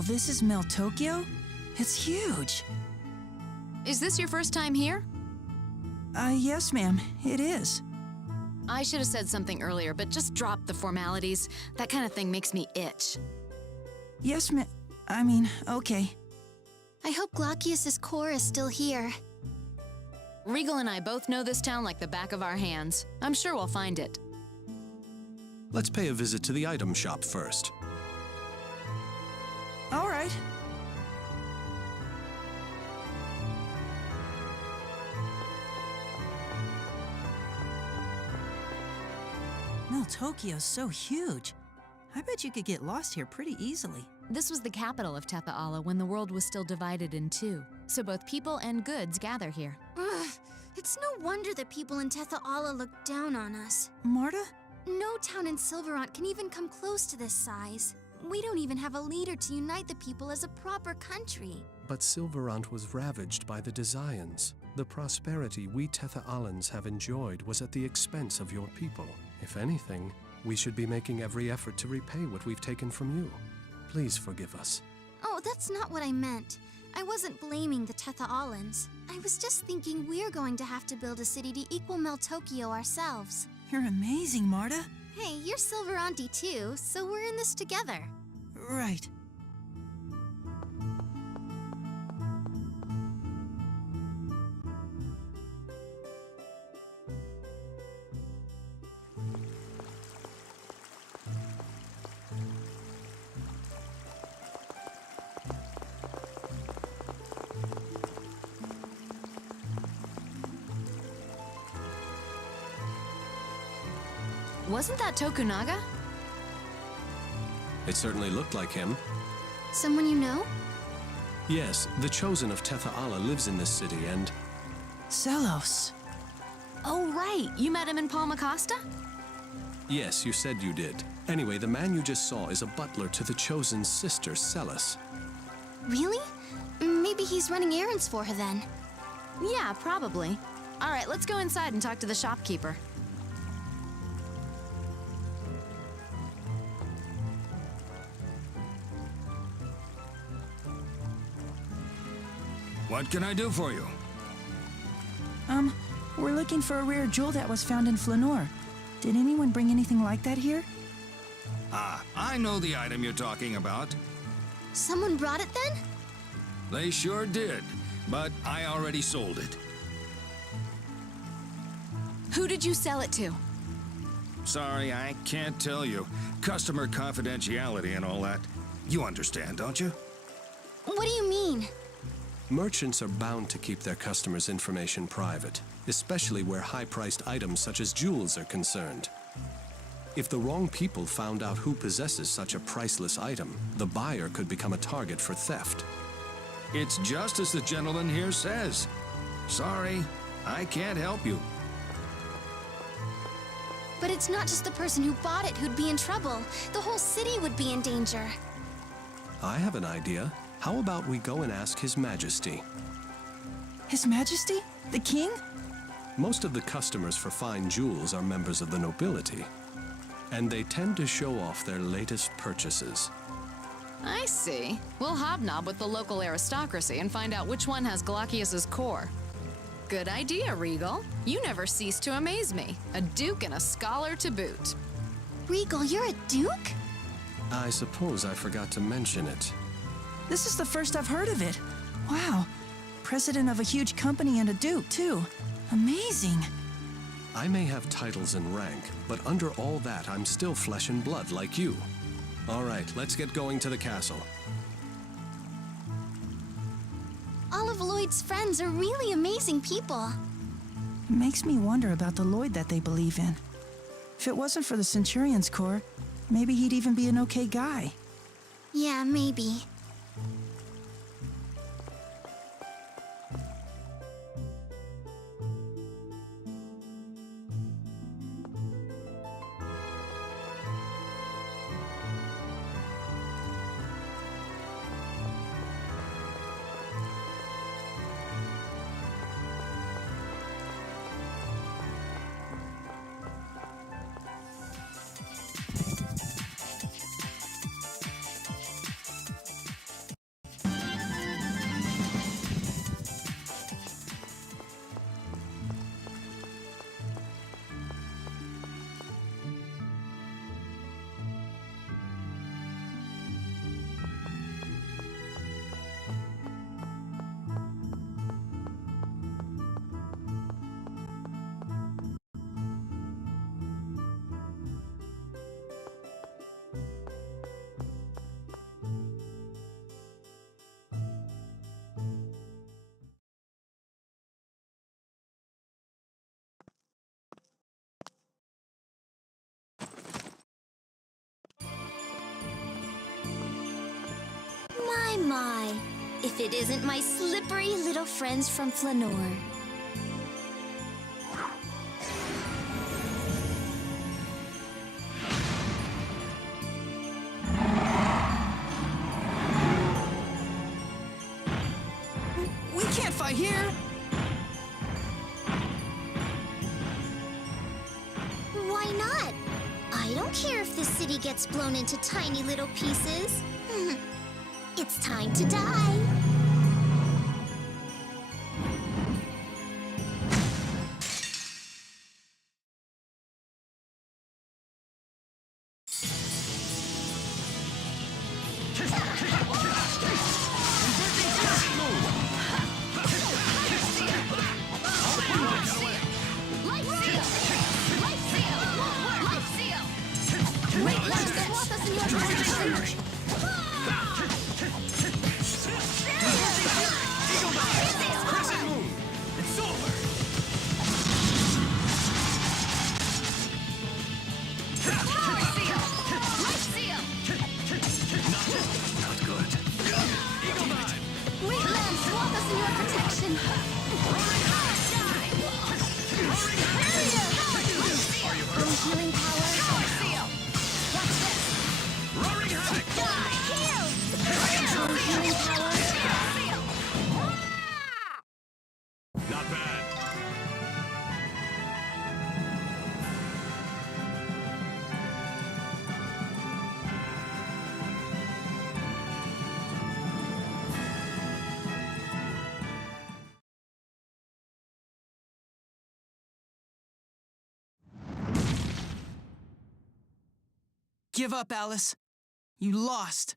Wow, this is Mel Tokyo? It's huge. Is this your first time here? Yes, ma'am, it is. I should have said something earlier, but just drop the formalities. That kind of thing makes me itch. Yes, ma'am. Okay. I hope Glaucius's core is still here. Regal and I both know this town like the back of our hands. I'm sure we'll find it. Let's pay a visit to the item shop first. All right. Mel Tokyo's so huge. I bet you could get lost here pretty easily. This was the capital of Tetha'ala when the world was still divided in two, so both people and goods gather here. Ugh, it's no wonder that people in Tetha'ala look down on us. Marta? No town in Silverant can even come close to this size. We don't even have a leader to unite the people as a proper country. But Silverant was ravaged by the Desians. The prosperity we Tetha'alans have enjoyed was at the expense of your people. If anything, we should be making every effort to repay what we've taken from you. Please forgive us. Oh, that's not what I meant. I wasn't blaming the Tetha'alans. I was just thinking we're going to have to build a city to equal Mel Tokyo ourselves. You're amazing, Marta. Hey, you're Silveranti too, so we're in this together. Right. Wasn't that Tokunaga? It certainly looked like him. Someone you know? Yes, the Chosen of Tetha'ala lives in this city and... Celos. Oh, right. You met him in Palma Costa? Yes, you said you did. Anyway, the man you just saw is a butler to the Chosen's sister, Celis. Really? Maybe he's running errands for her then. Yeah, probably. All right, let's go inside and talk to the shopkeeper. What can I do for you? We're looking for a rare jewel that was found in Flanor. Did anyone bring anything like that here? Ah, I know the item you're talking about. Someone brought it then? They sure did, but I already sold it. Who did you sell it to? Sorry, I can't tell you. Customer confidentiality and all that. You understand, don't you? What do you mean? Merchants are bound to keep their customers' information private, especially where high-priced items such as jewels are concerned. If the wrong people found out who possesses such a priceless item, the buyer could become a target for theft. It's just as the gentleman here says. Sorry, I can't help you. But it's not just the person who bought it who'd be in trouble. The whole city would be in danger. I have an idea. How about we go and ask His Majesty? His Majesty? The king? Most of the customers for fine jewels are members of the nobility, and they tend to show off their latest purchases. I see. We'll hobnob with the local aristocracy and find out which one has Glaucius's core. Good idea, Regal. You never cease to amaze me. A duke and a scholar to boot. Regal, you're a duke? I suppose I forgot to mention it. This is the first I've heard of it. Wow. President of a huge company and a duke, too. Amazing. I may have titles and rank, but under all that, I'm still flesh and blood like you. All right, let's get going to the castle. All of Lloyd's friends are really amazing people. It makes me wonder about the Lloyd that they believe in. If it wasn't for the Centurion's Corps, maybe he'd even be an okay guy. Yeah, maybe. My. If it isn't my slippery little friends from Flanor. We can't fight here! Why not? I don't care if the city gets blown into tiny little pieces. It's time to die. Not bad. Give up, Alice. You lost.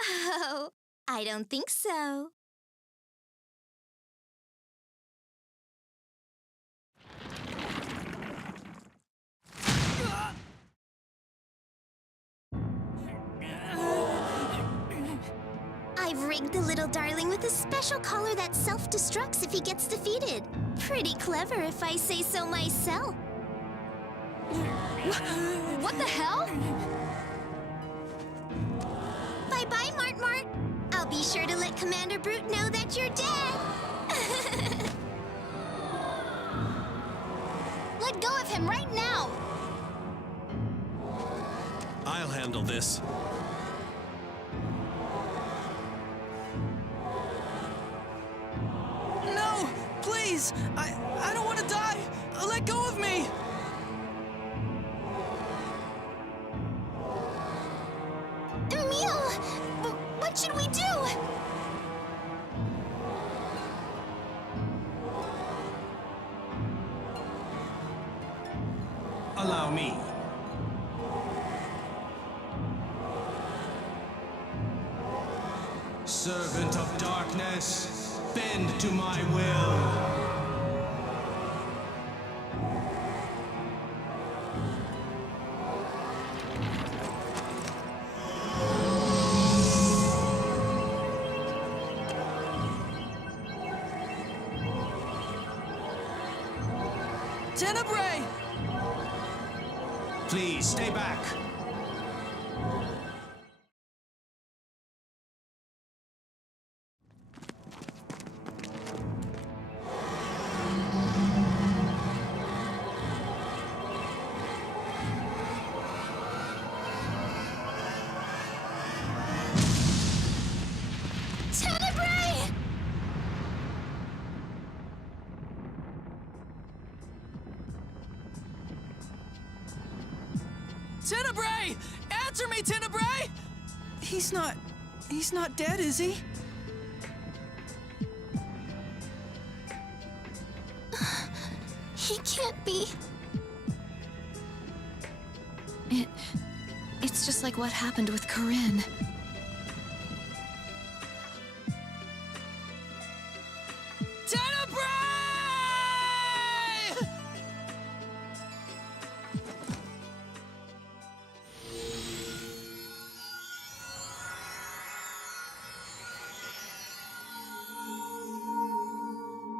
Oh, I don't think so. I've rigged the little darling with a special collar that self-destructs if he gets defeated. Pretty clever if I say so myself. What the hell? Bye-bye, Mart Mart. I'll be sure to let Commander Brute know that you're dead. Let go of him right now! I'll handle this. No! Please! I don't want to die! Let go of me! Emil! What should we do? Allow me. Servant of darkness, bend to my will. Tenebrae! Please, stay back. Tenebrae! Tenebrae! Answer me, Tenebrae! He's not dead, is he? He can't be. It's just like what happened with Corinne. Tenebrae!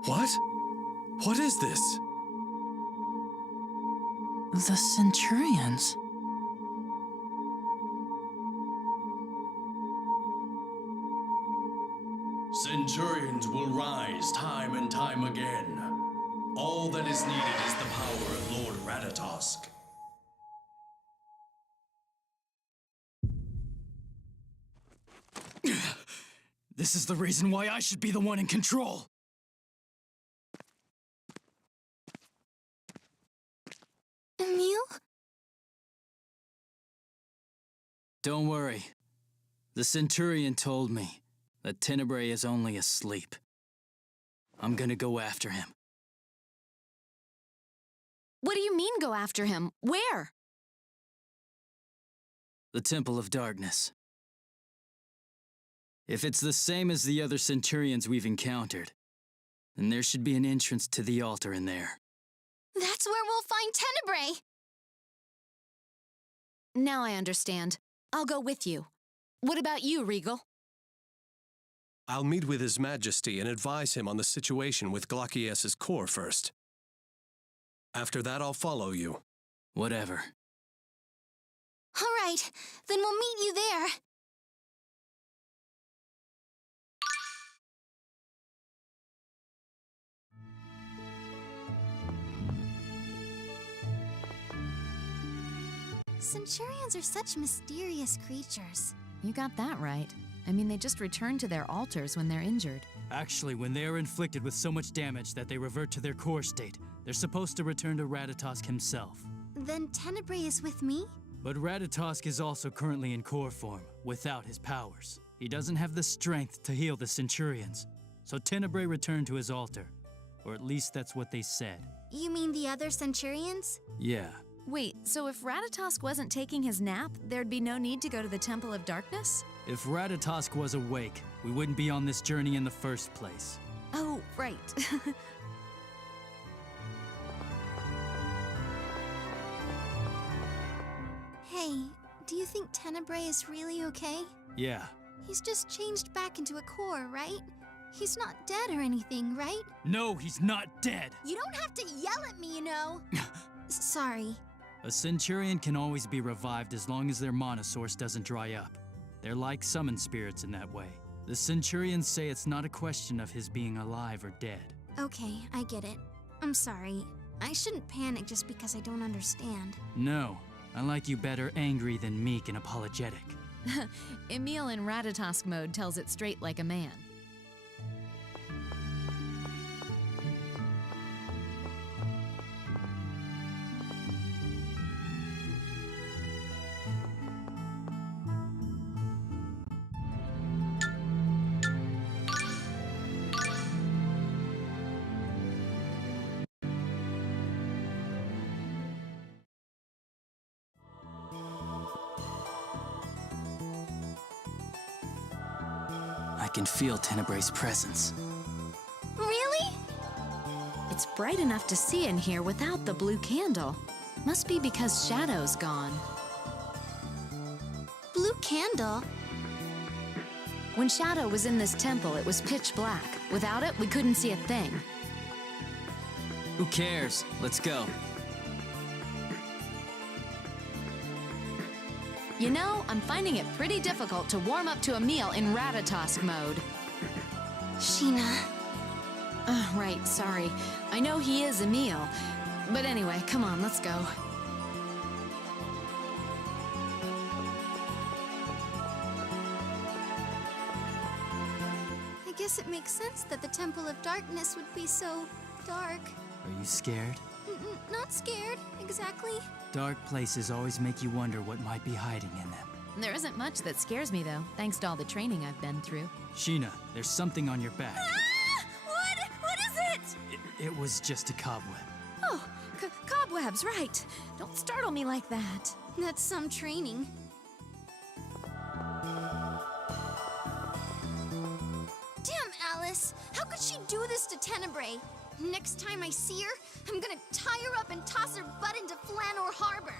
What? What is this? The Centurions. Centurions will rise time and time again. All that is needed is the power of Lord Ratatosk. This is the reason why I should be the one in control. Emil? Don't worry. The Centurion told me that Tenebrae is only asleep. I'm gonna go after him. What do you mean go after him? Where? The Temple of Darkness. If it's the same as the other Centurions we've encountered, then there should be an entrance to the altar in there. That's where we'll find Tenebrae! Now I understand. I'll go with you. What about you, Regal? I'll meet with His Majesty and advise him on the situation with Glockius's core first. After that, I'll follow you. Whatever. All right, then we'll meet you there. Centurions are such mysterious creatures. You got that right. I mean, they just return to their altars when they're injured. Actually, when they are inflicted with so much damage that they revert to their core state, they're supposed to return to Ratatosk himself. Then Tenebrae is with me? But Ratatosk is also currently in core form, without his powers. He doesn't have the strength to heal the Centurions. So Tenebrae returned to his altar. Or at least that's what they said. You mean the other Centurions? Yeah. Wait, so if Ratatosk wasn't taking his nap, there'd be no need to go to the Temple of Darkness? If Ratatosk was awake, we wouldn't be on this journey in the first place. Oh, right. Hey, do you think Tenebrae is really okay? Yeah. He's just changed back into a core, right? He's not dead or anything, right? No, he's not dead! You don't have to yell at me, you know. Sorry. A Centurion can always be revived as long as their mana source doesn't dry up. They're like summon spirits in that way. The Centurions say it's not a question of his being alive or dead. Okay, I get it. I'm sorry. I shouldn't panic just because I don't understand. No, I like you better angry than meek and apologetic. Emil in Ratatosk mode tells it straight like a man. I can feel Tenebrae's presence. Really? It's bright enough to see in here without the blue candle. Must be because Shadow's gone. Blue candle? When Shadow was in this temple, it was pitch black. Without it, we couldn't see a thing. Who cares? Let's go. You know, I'm finding it pretty difficult to warm up to Emil in Ratatosk mode. Sheena. Right, sorry. I know he is Emil. But anyway, come on, let's go. I guess it makes sense that the Temple of Darkness would be so dark. Are you scared? Not scared, exactly. Dark places always make you wonder what might be hiding in them. There isn't much that scares me, though, thanks to all the training I've been through. Sheena, there's something on your back. Ah! What is it? It was just a cobweb. Oh, cobwebs, right. Don't startle me like that. That's some training. Damn, Alice! How could she do this to Tenebrae? Next time I see her, I'm gonna tie her up and toss her butt into Flanor Harbor.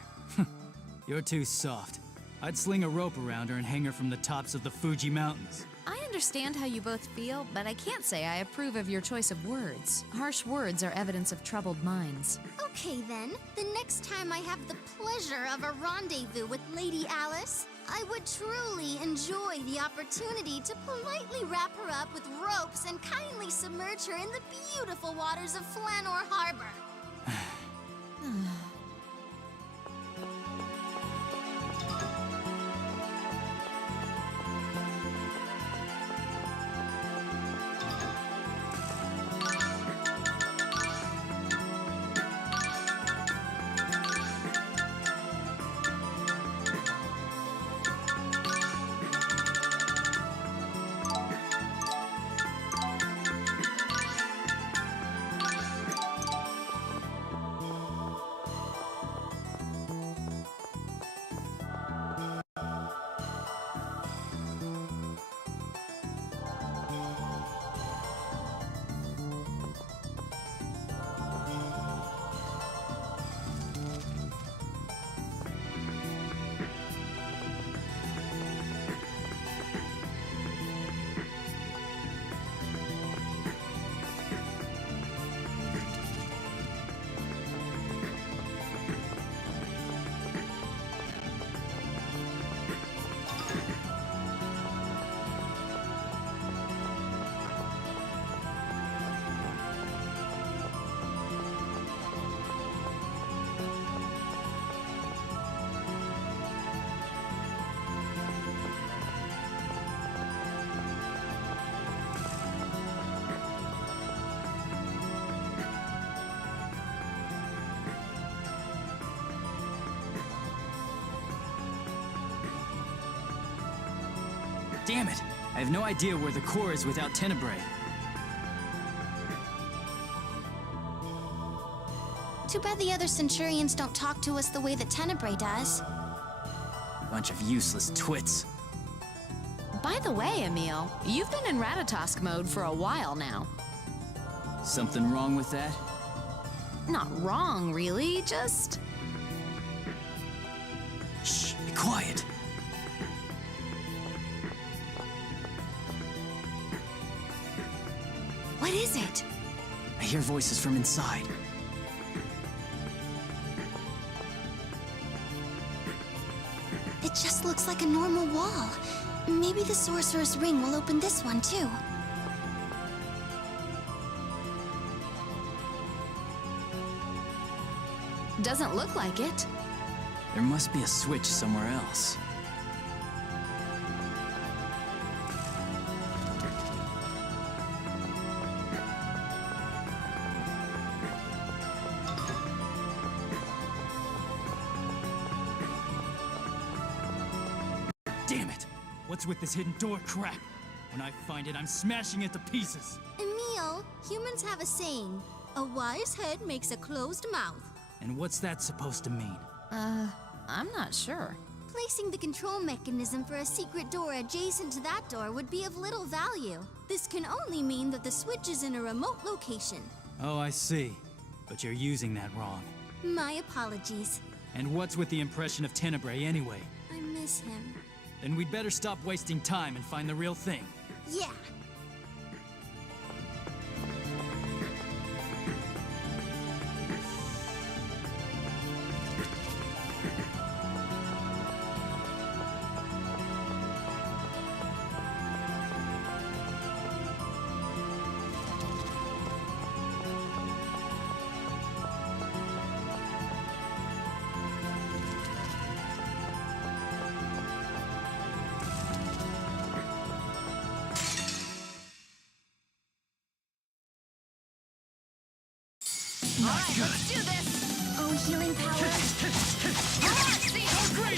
You're too soft. I'd sling a rope around her and hang her from the tops of the Fuji Mountains. I understand how you both feel, but I can't say I approve of your choice of words. Harsh words are evidence of troubled minds. Okay then, the next time I have the pleasure of a rendezvous with Lady Alice, I would truly enjoy the opportunity to politely wrap her up with ropes and kindly submerge her in the beautiful waters of Flanor Harbor. Damn it! I have no idea where the core is without Tenebrae. Too bad the other Centurions don't talk to us the way that Tenebrae does. Bunch of useless twits. By the way, Emil, you've been in Ratatosk mode for a while now. Something wrong with that? Not wrong, really, just... Shh, be quiet. What is it? I hear voices from inside. It just looks like a normal wall. Maybe the Sorcerer's Ring will open this one, too. Doesn't look like it. There must be a switch somewhere else. Damn it! What's with this hidden door crap? When I find it, I'm smashing it to pieces. Emil, humans have a saying, a wise head makes a closed mouth. And what's that supposed to mean? I'm not sure. Placing the control mechanism for a secret door adjacent to that door would be of little value. This can only mean that the switch is in a remote location. Oh, I see. But you're using that wrong. My apologies. And what's with the impression of Tenebrae anyway? I miss him. Then we'd better stop wasting time and find the real thing. Yeah. Alright, let's do this! Oh, healing power. Come on, see ya!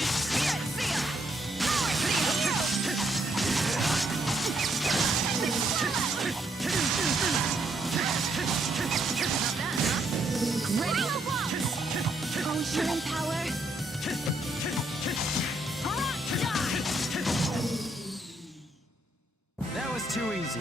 See it, see ya! Power, see ya! Not bad, huh? Ready? Oh, healing power. Come on, die! That was too easy.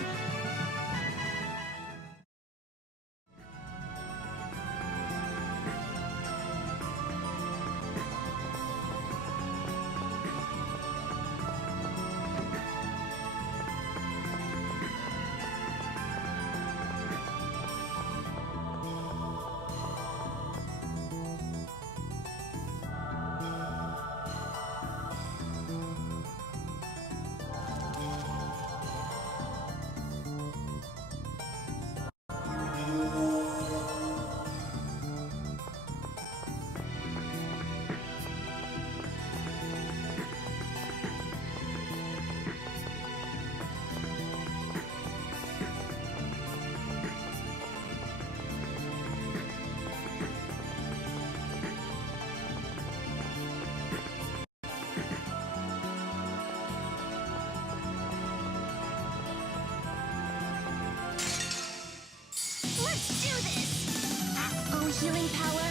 healing power.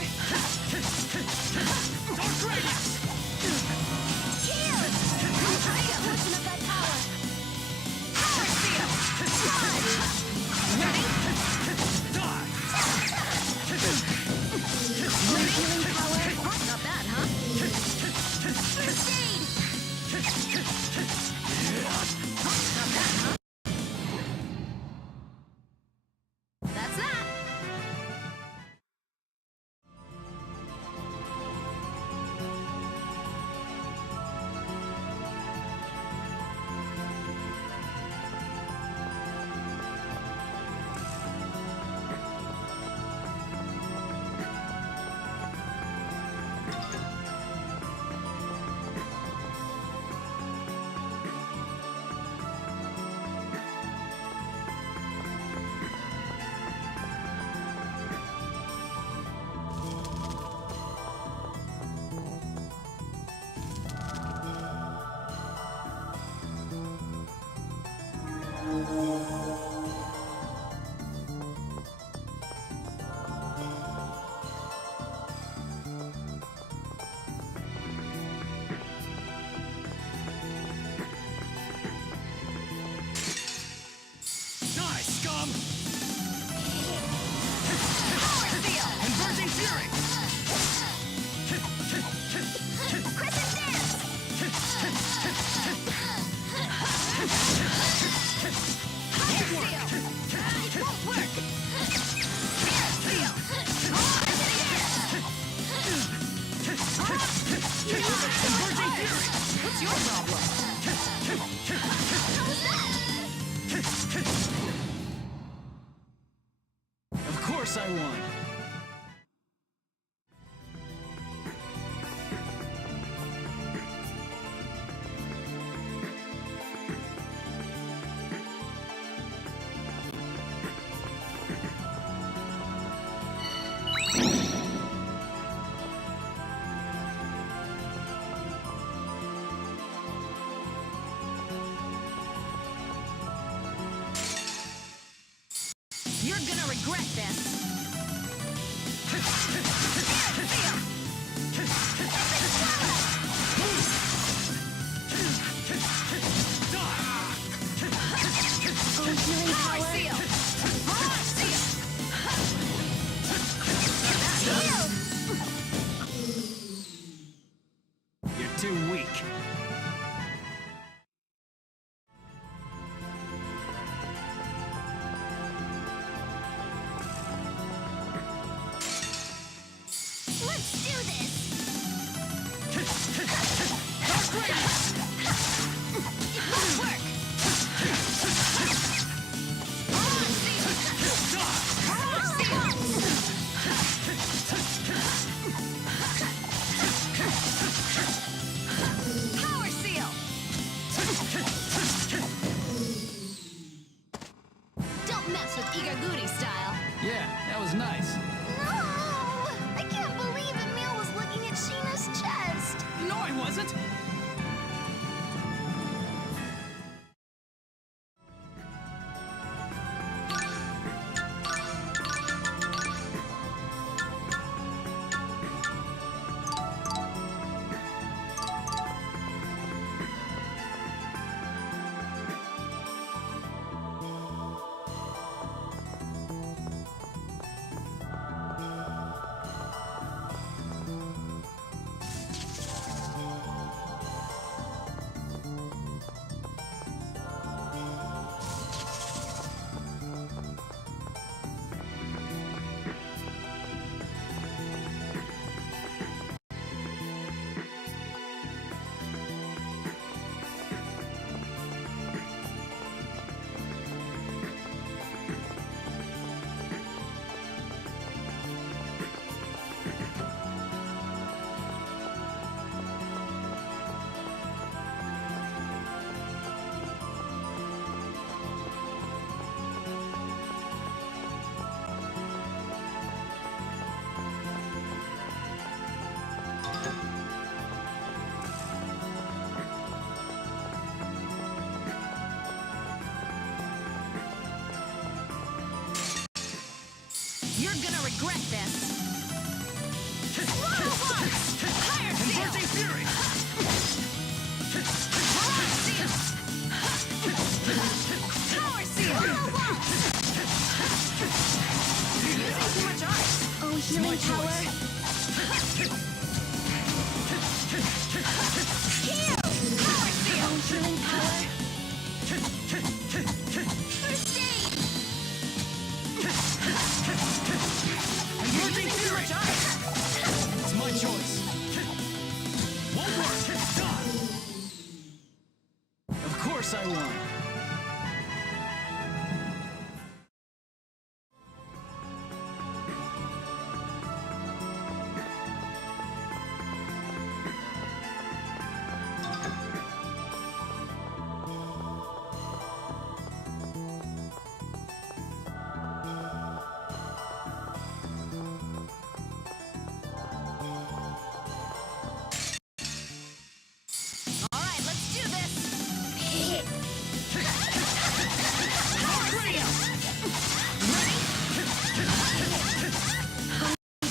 Dark Radiance! Heal! Take a portion of that power. Power seal! Charge! Ready? Die! More healing power. Not bad, huh? First aid! That's that. Die, scum! Power seal! Converging Fury! Crescent dance! Fire seal! It won't work! Spirit seal! Converging Fury! What's your problem? How was that? Of course I won. You're gonna regret this. Spirit seal! Own healing Power power. seal. Power seal. Healed! You're too weak. Let's do this! Dark Radiance! It won't work! Power seal! Power seal! Power seal! Don't mess with Igaguri style. Yeah, that was nice. No! I can't believe Emil was looking at Sheena's chest! No, I wasn't. You're gonna regret this. Converging Fury! Oh, healing power. Heal! Power seal! Oh, healing power. First aid! Converging Fury! It's my choice. Won't work! Done! Of course I won.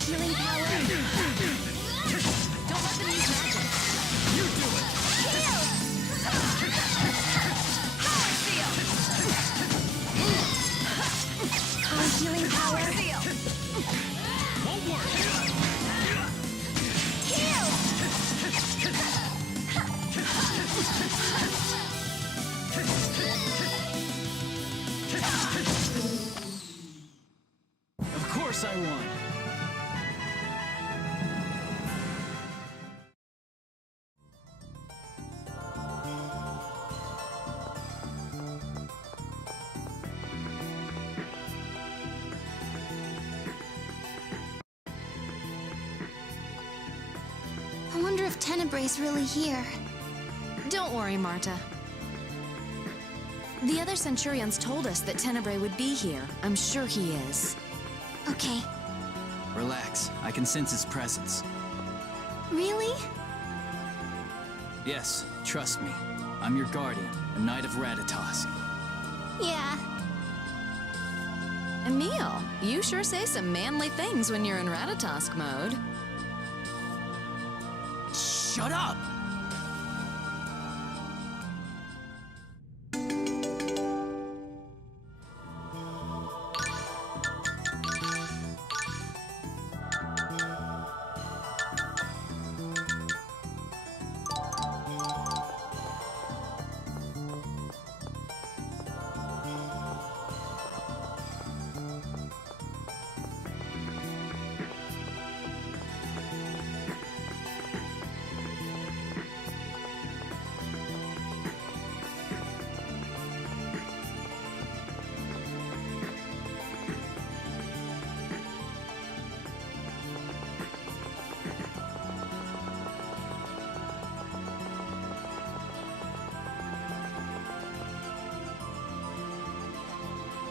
Healing power. Don't let them use magic. You do it! Heal! Power seal! Oh, healing power. Won't work! Heal! Of course I won. I wonder if Tenebrae's really here. Don't worry, Marta. The other Centurions told us that Tenebrae would be here. I'm sure he is. Okay. Relax. I can sense his presence. Really? Yes, trust me. I'm your guardian, a knight of Ratatosk. Yeah. Emil, you sure say some manly things when you're in Ratatosk mode. Shut up!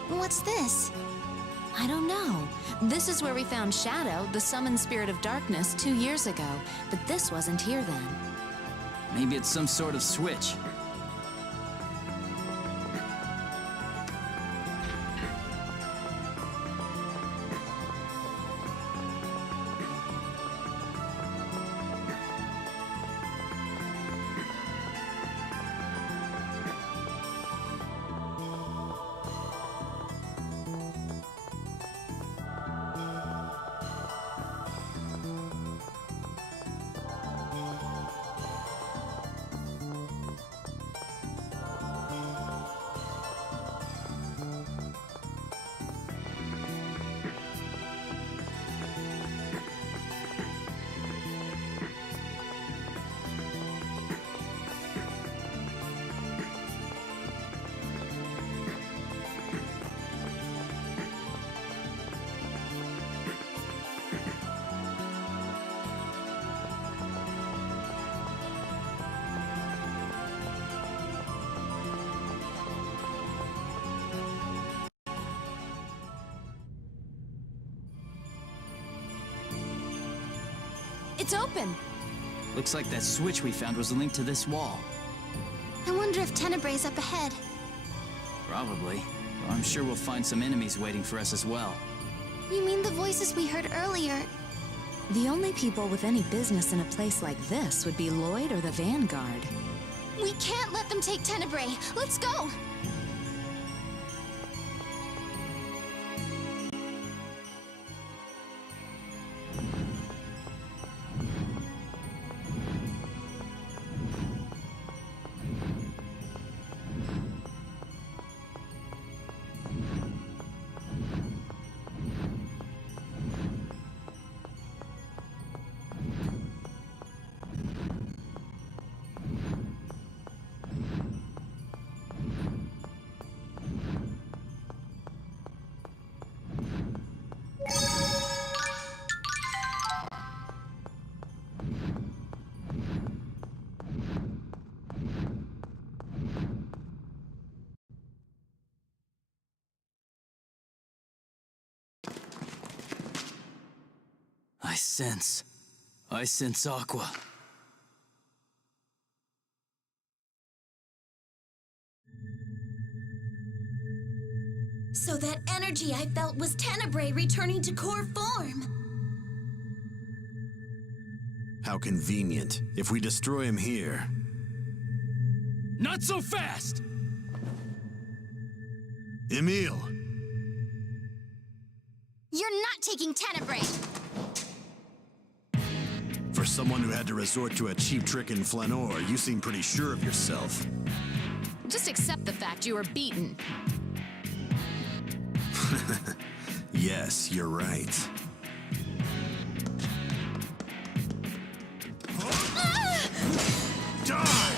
What's this? I don't know. This is where we found Shadow, the summoned spirit of darkness, 2 years ago. But this wasn't here then. Maybe it's some sort of switch. It's open! Looks like that switch we found was linked to this wall. I wonder if Tenebrae's up ahead. Probably. Though I'm sure we'll find some enemies waiting for us as well. You mean the voices we heard earlier? The only people with any business in a place like this would be Lloyd or the Vanguard. We can't let them take Tenebrae. Let's go! I sense Aqua. So that energy I felt was Tenebrae returning to core form. How convenient. If we destroy him here... Not so fast! Emil! You're not taking Tenebrae! For someone who had to resort to a cheap trick in Flanor, you seem pretty sure of yourself. Just accept the fact you were beaten. Yes, you're right. Die!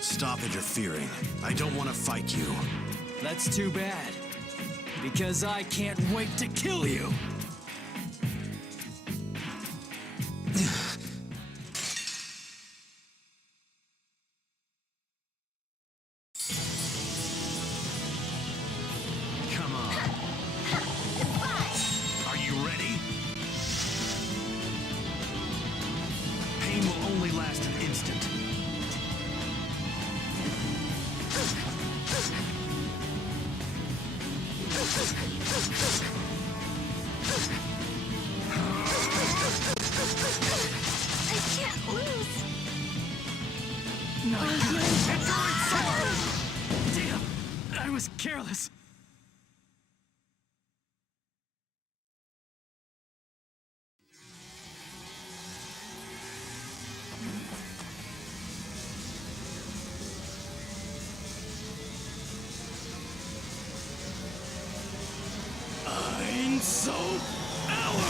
Stop interfering. I don't want to fight you. That's too bad. Because I can't wait to kill you! Come on. Are you ready? Pain will only last an instant. I can't lose! Damn! I was careless! I'm so hour!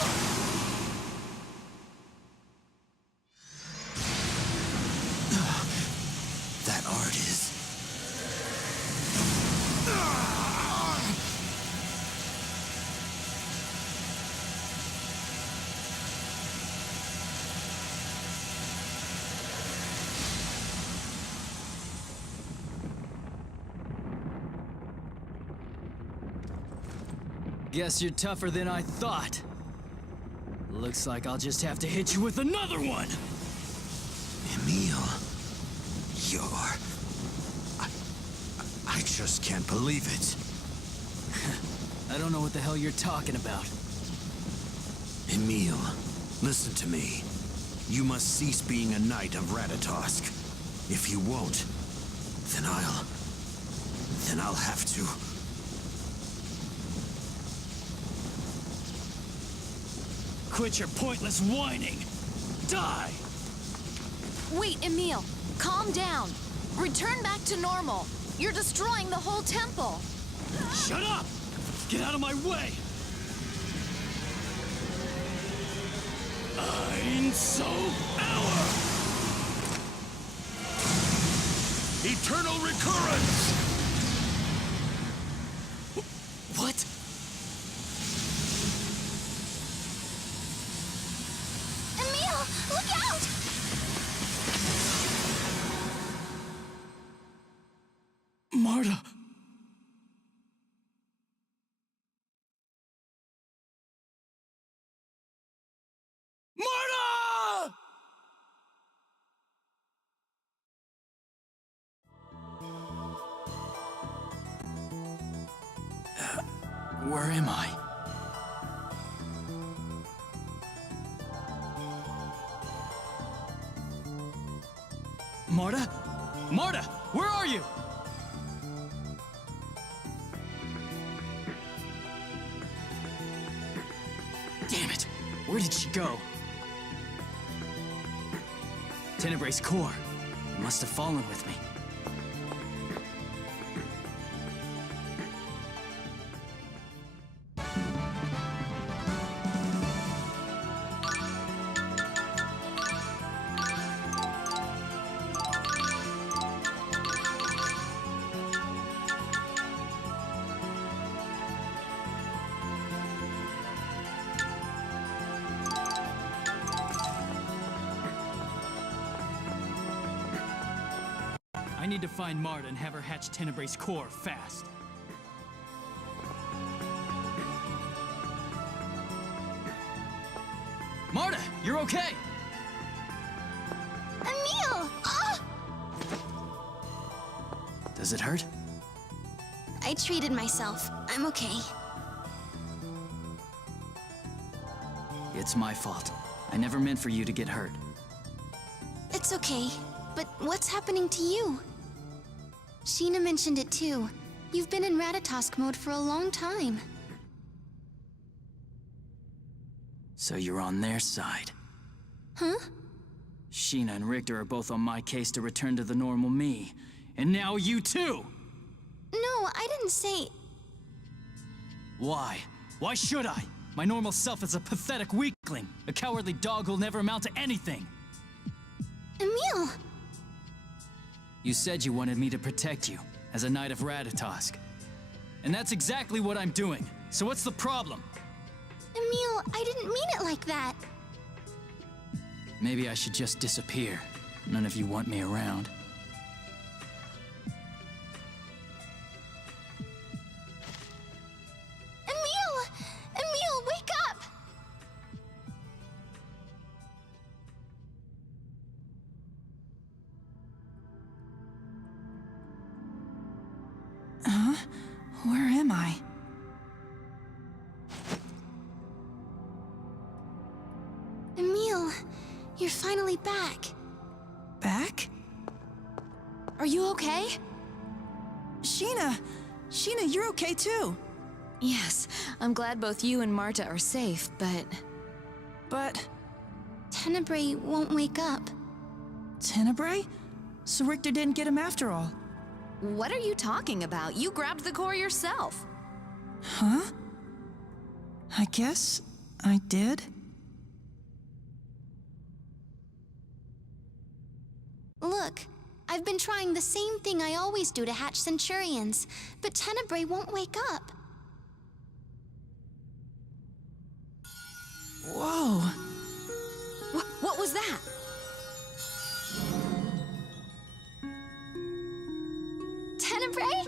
That art is... Guess you're tougher than I thought. Looks like I'll just have to hit you with another one! Emil... You're... I just can't believe it. I don't know what the hell you're talking about. Emil, listen to me. You must cease being a knight of Ratatosk. If you won't, then I'll have to... Quit your pointless whining! Die! Wait, Emil. Calm down. Return back to normal. You're destroying the whole temple. Shut up! Get out of my way! I'm so hour! Eternal recurrence! What? Emil, look out! Marta! Where am I? Marta? Marta! Where are you? Damn it! Where did she go? Tenebray's core. It must have fallen with me. I need to find Marta and have her hatch Tenebray's core fast. Marta, you're okay! Emil! Ah! Does it hurt? I treated myself. I'm okay. It's my fault. I never meant for you to get hurt. It's okay. But what's happening to you? Sheena mentioned it too. You've been in Ratatosk mode for a long time. So you're on their side. Huh? Sheena and Richter are both on my case to return to the normal me. And now you too! No, I didn't say... Why? Why should I? My normal self is a pathetic weakling, a cowardly dog who'll never amount to anything. Emil! You said you wanted me to protect you, as a knight of Ratatosk. And that's exactly what I'm doing. So what's the problem? Emil, I didn't mean it like that. Maybe I should just disappear. None of you want me around. Emil! Emil, wake up! Huh? Where am I? Emil, you're finally back. Back? Are you okay? Sheena! Sheena, you're okay too! Yes, I'm glad both you and Marta are safe, but... But... Tenebrae won't wake up. Tenebrae? So Richter didn't get him after all. What are you talking about? You grabbed the core yourself. Huh? I guess I did. Look, I've been trying the same thing I always do to hatch Centurions, but Tenebrae won't wake up. Whoa! What was that? Tenebrae?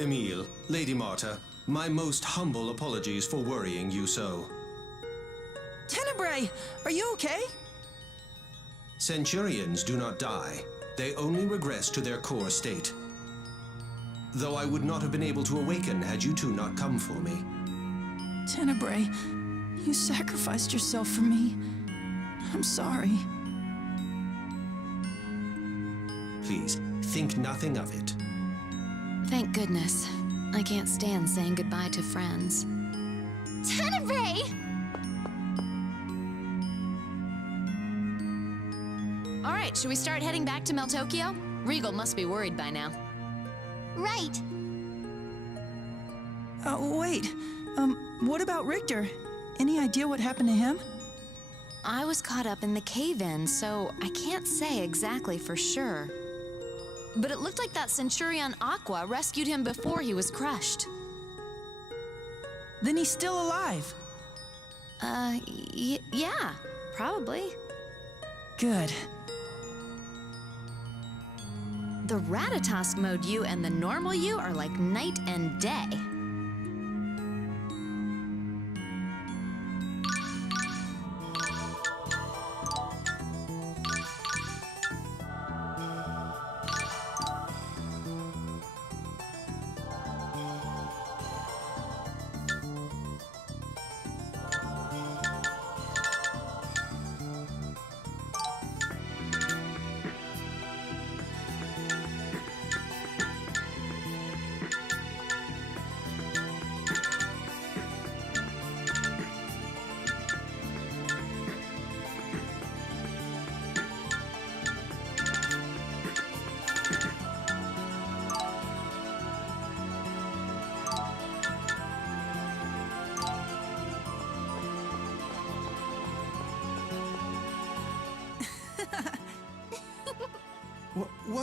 Emil, Lady Marta, my most humble apologies for worrying you so. Tenebrae! Are you okay? Centurions do not die. They only regress to their core state. Though I would not have been able to awaken had you two not come for me. Tenebrae, you sacrificed yourself for me. I'm sorry. Please, think nothing of it. Thank goodness. I can't stand saying goodbye to friends. Tenebrae! All right, should we start heading back to Meltokyo? Regal must be worried by now. Right. Wait. What about Richter? Any idea what happened to him? I was caught up in the cave-in, so I can't say exactly for sure. But it looked like that Centurion Aqua rescued him before he was crushed. Then he's still alive. Yeah, probably. Good. The Ratatosk mode you and the normal you are like night and day.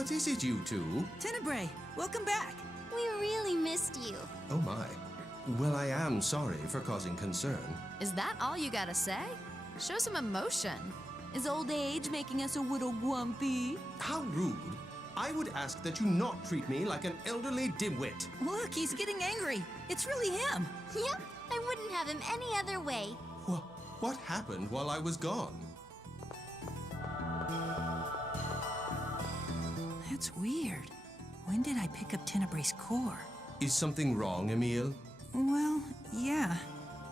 What is it, you two? Tenebrae, welcome back. We really missed you. Oh my. Well, I am sorry for causing concern. Is that all you gotta say? Show some emotion. Is old age making us a little grumpy? How rude. I would ask that you not treat me like an elderly dimwit. Look, he's getting angry. It's really him. Yep, I wouldn't have him any other way. What happened while I was gone? That's weird. When did I pick up Tenebrae's core? Is something wrong, Emile? Well, yeah.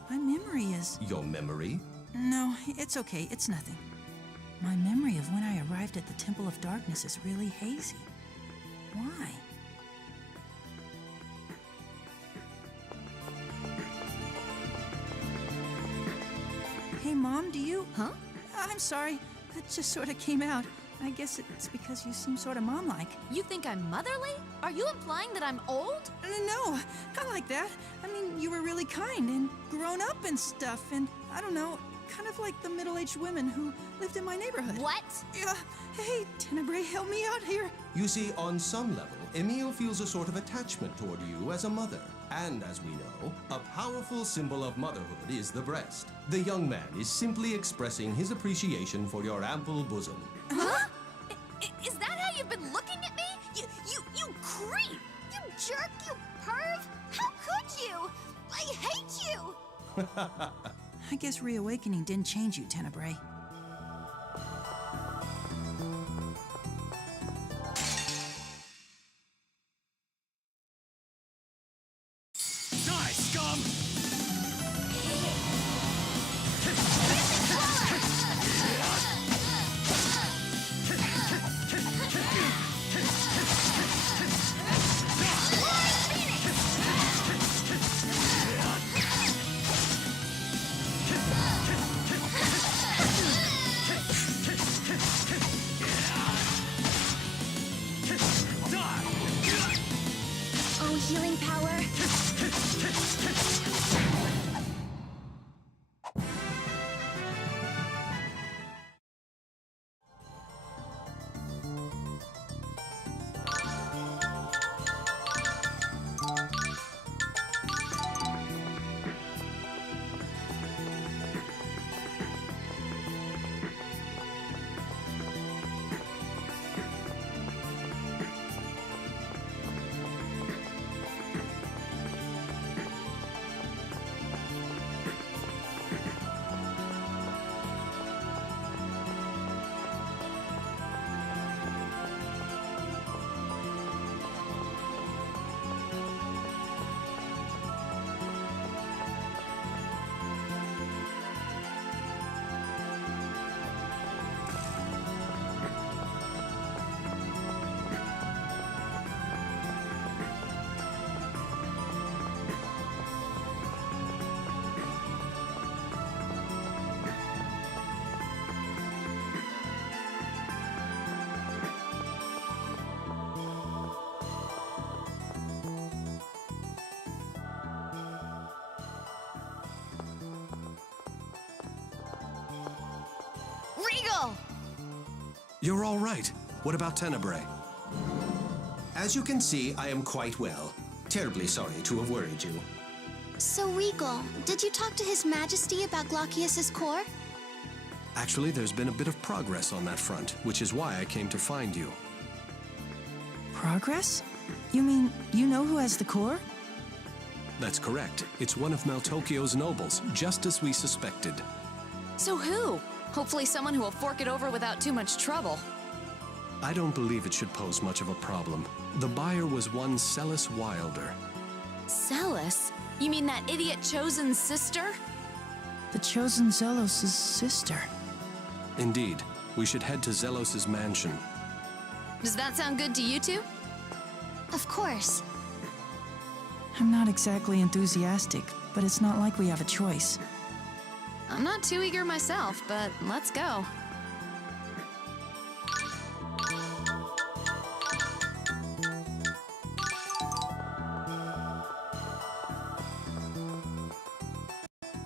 My memory is... Your memory? No, it's okay. It's nothing. My memory of when I arrived at the Temple of Darkness is really hazy. Why? Hey, Mom, do you... Huh? I'm sorry. That just sort of came out. I guess it's because you seem sort of mom-like. You think I'm motherly? Are you implying that I'm old? No, not like that. I mean, you were really kind and grown up and stuff, and I don't know, kind of like the middle-aged women who lived in my neighborhood. What? Yeah. Hey, Tenebrae, help me out here. You see, on some level, Emile feels a sort of attachment toward you as a mother. And as we know, a powerful symbol of motherhood is the breast. The young man is simply expressing his appreciation for your ample bosom. Huh? Is that how you've been looking at me? You creep! You jerk, you perv! How could you? I hate you! I guess reawakening didn't change you, Tenebrae. Die, scum! Oh, healing power. Regal! You're all right. What about Tenebrae? As you can see, I am quite well. Terribly sorry to have worried you. So, Regal, did you talk to His Majesty about Glaucius's core? Actually, there's been a bit of progress on that front, which is why I came to find you. Progress? You mean you know who has the core? That's correct. It's one of Maltokio's nobles, just as we suspected. So who? Hopefully someone who will fork it over without too much trouble. I don't believe it should pose much of a problem. The buyer was one Celis Wilder. Celis? You mean that idiot Chosen's sister? The chosen Zelos' sister. Indeed. We should head to Zelos' mansion. Does that sound good to you two? Of course. I'm not exactly enthusiastic, but it's not like we have a choice. I'm not too eager myself, but let's go.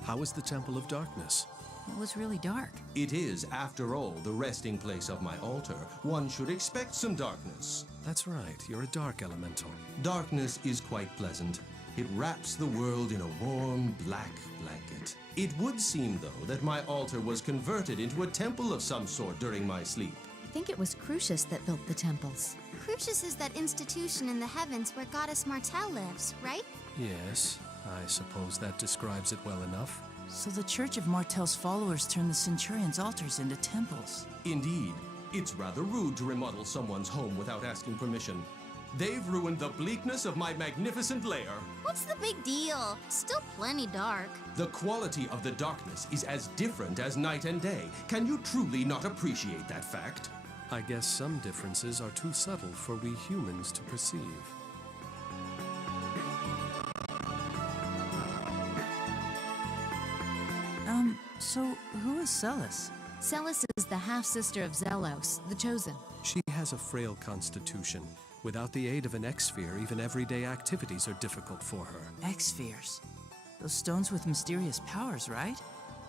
How is the Temple of Darkness? It was really dark. It is, after all, the resting place of my altar. One should expect some darkness. That's right, you're a dark elemental. Darkness is quite pleasant. It wraps the world in a warm, black blanket. It would seem, though, that my altar was converted into a temple of some sort during my sleep. I think it was Crucius that built the temples. Crucius is that institution in the heavens where Goddess Martel lives, right? Yes, I suppose that describes it well enough. So the Church of Martel's followers turned the Centurion's altars into temples. Indeed. It's rather rude to remodel someone's home without asking permission. They've ruined the bleakness of my magnificent lair. What's the big deal? Still plenty dark. The quality of the darkness is as different as night and day. Can you truly not appreciate that fact? I guess some differences are too subtle for we humans to perceive. So who is Celis? Celis is the half-sister of Zelos, the Chosen. She has a frail constitution. Without the aid of an X-sphere, even everyday activities are difficult for her. X-spheres. Those stones with mysterious powers, right?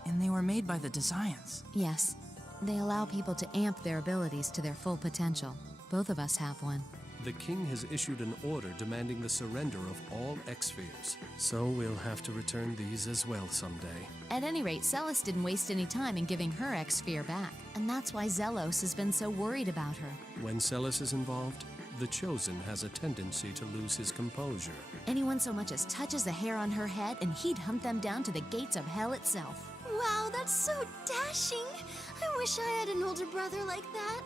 And they were made by the Desians. Yes. They allow people to amp their abilities to their full potential. Both of us have one. The king has issued an order demanding the surrender of all X-spheres. So we'll have to return these as well someday. At any rate, Celis didn't waste any time in giving her X-sphere back. And that's why Zelos has been so worried about her. When Celis is involved, the Chosen has a tendency to lose his composure. Anyone so much as touches a hair on her head, and he'd hunt them down to the gates of hell itself. Wow, that's so dashing. I wish I had an older brother like that.